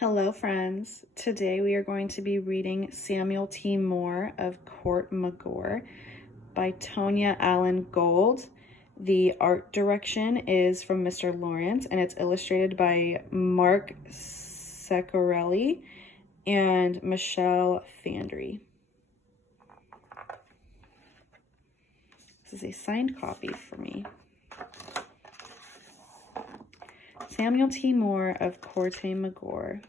Hello, friends. Today we are going to be reading Samuel T. Moore of Corte, Magore by Tonya Allen Gold. The art direction is from Mr. Lawrence, and it's illustrated by Mark Seccarelli and Michelle Fandry. This is a signed copy for me. Samuel T. Moore of Corte, Magore.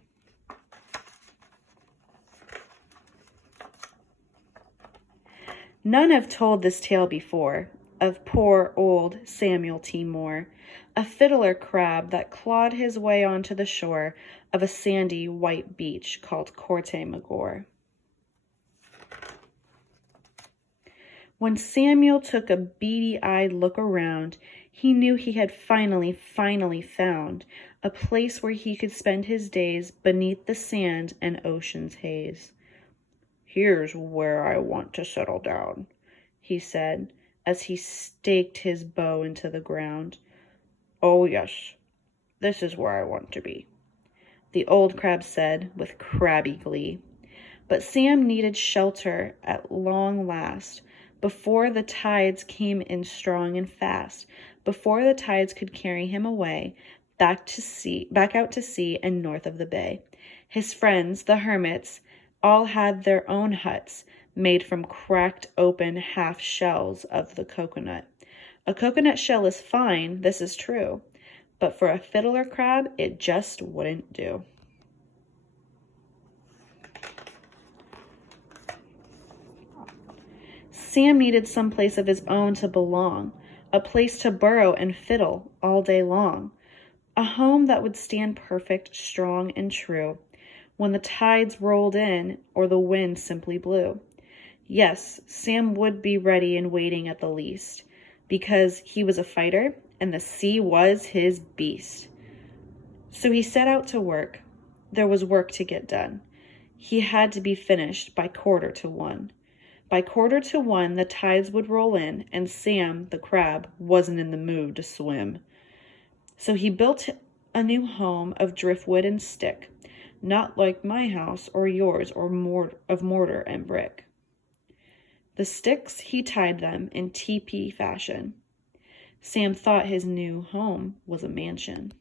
None have told this tale before, of poor old Samuel T. Moore, a fiddler crab that clawed his way onto the shore of a sandy white beach called Corte, Magore. When Samuel took a beady-eyed look around, he knew he had finally found a place where he could spend his days beneath the sand and ocean's haze. "Here's where I want to settle down," he said, as he staked his bow into the ground. "Oh, yes, this is where I want to be," the old crab said with crabby glee. But Sam needed shelter at long last, before the tides came in strong and fast, before the tides could carry him away, back out to sea and north of the bay. His friends, the hermits, all had their own huts made from cracked open half shells of the coconut. A coconut shell is fine, this is true, but for a fiddler crab, it just wouldn't do. Sam needed some place of his own to belong, a place to burrow and fiddle all day long, a home that would stand perfect, strong, and true when the tides rolled in or the wind simply blew. Yes, Sam would be ready and waiting at the least, because he was a fighter and the sea was his beast. So he set out to work. There was work to get done. He had to be finished by 1:45. By 1:45, the tides would roll in, and Sam, the crab, wasn't in the mood to swim. So he built a new home of driftwood and stick, not like my house or yours or of mortar and brick. The sticks, he tied them in teepee fashion. Sam thought his new home was a mansion.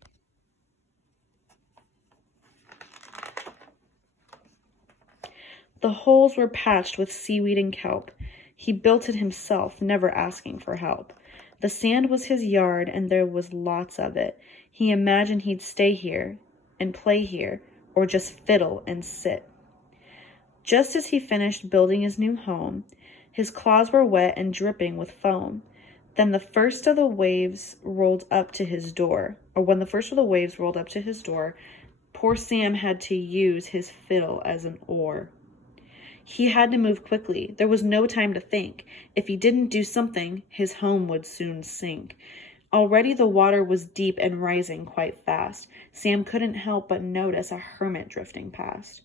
The holes were patched with seaweed and kelp. He built it himself, never asking for help. The sand was his yard, and there was lots of it. He imagined he'd stay here and play here, or just fiddle and sit. Just as he finished building his new home, his claws were wet and dripping with foam. Then the first of the waves rolled up to his door, poor Sam had to use his fiddle as an oar. He had to move quickly. There was no time to think. If he didn't do something, his home would soon sink. Already the water was deep and rising quite fast. Sam couldn't help but notice a hermit drifting past.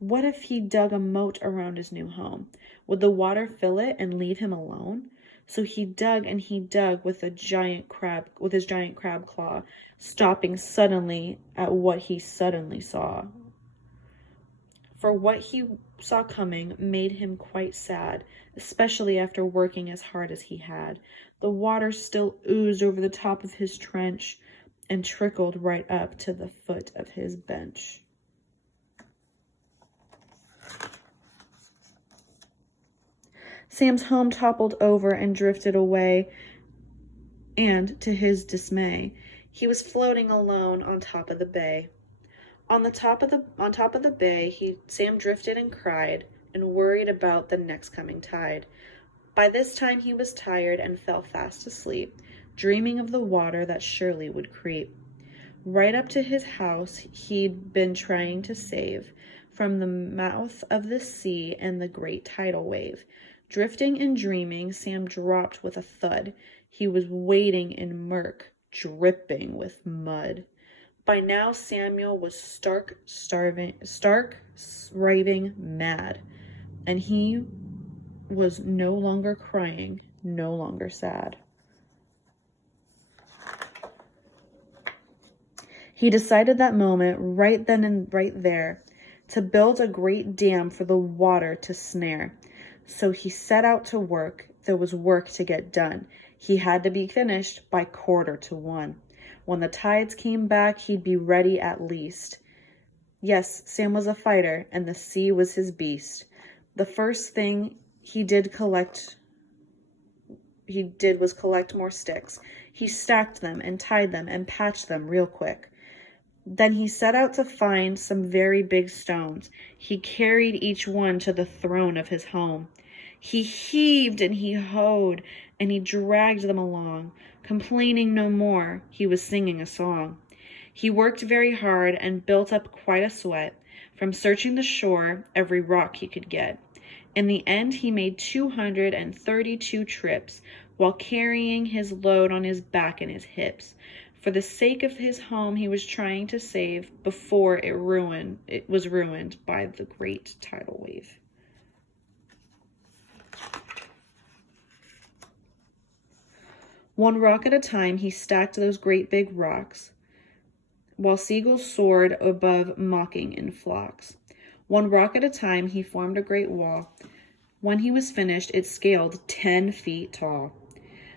What if he dug a moat around his new home? Would the water fill it and leave him alone? So he dug and he dug with his giant crab claw, stopping suddenly at what he suddenly saw. For what he saw coming made him quite sad, especially after working as hard as he had. The water still oozed over the top of his trench and trickled right up to the foot of his bench. Sam's home toppled over and drifted away, and to his dismay, he was floating alone on top of the bay. On top of the bay, Sam drifted and cried and worried about the next coming tide. By this time he was tired and fell fast asleep, dreaming of the water that surely would creep right up to his house he'd been trying to save from the mouth of the sea and the great tidal wave. Drifting and dreaming, Sam dropped with a thud. He was wading in murk, dripping with mud. By now, Samuel was stark, raving mad, and he was no longer crying, no longer sad. He decided that moment, right then and right there, to build a great dam for the water to snare. So he set out to work. There was work to get done. He had to be finished by 1:15. When the tides came back, he'd be ready at least. Yes, Sam was a fighter, and the sea was his beast. The first thing he did was collect more sticks. He stacked them and tied them and patched them real quick. Then he set out to find some very big stones. He carried each one to the throne of his home. He heaved and he hoed, and he dragged them along. Complaining no more, he was singing a song. He worked very hard and built up quite a sweat from searching the shore, every rock he could get. In the end, he made 232 trips while carrying his load on his back and his hips, for the sake of his home he was trying to save before it was ruined by the great tidal wave. One rock at a time, he stacked those great big rocks, while seagulls soared above, mocking in flocks. One rock at a time, he formed a great wall. When he was finished, it scaled 10 feet tall.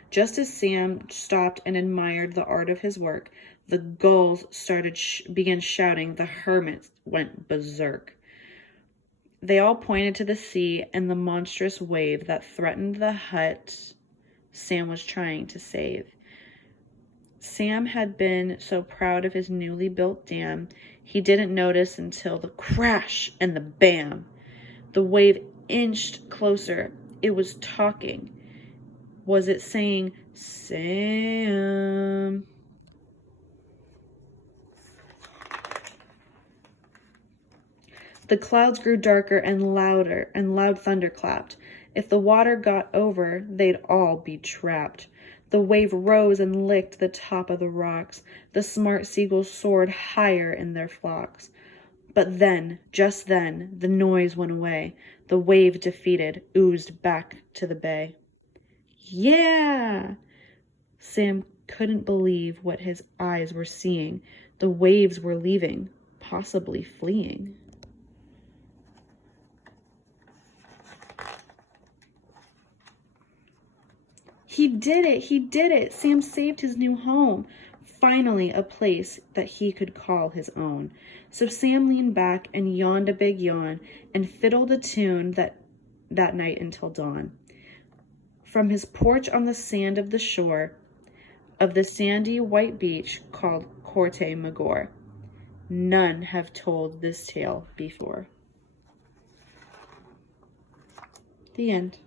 Just as Sam stopped and admired the art of his work, the gulls began shouting. The hermit went berserk. They all pointed to the sea and the monstrous wave that threatened the hut Sam was trying to save. Sam had been so proud of his newly built dam, he didn't notice until the crash and the bam. The wave inched closer. It was talking. Was it saying, Sam? The clouds grew darker and louder, and loud thunder clapped. If the water got over, they'd all be trapped. The wave rose and licked the top of the rocks. The smart seagulls soared higher in their flocks. But then, just then, the noise went away. The wave, defeated, oozed back to the bay. Yeah! Sam couldn't believe what his eyes were seeing. The waves were leaving, possibly fleeing. He did it! He did it! Sam saved his new home. Finally, a place that he could call his own. So Sam leaned back and yawned a big yawn and fiddled a tune that night until dawn. From his porch on the sand of the shore of the sandy white beach called Corte, Magore, none have told this tale before. The end.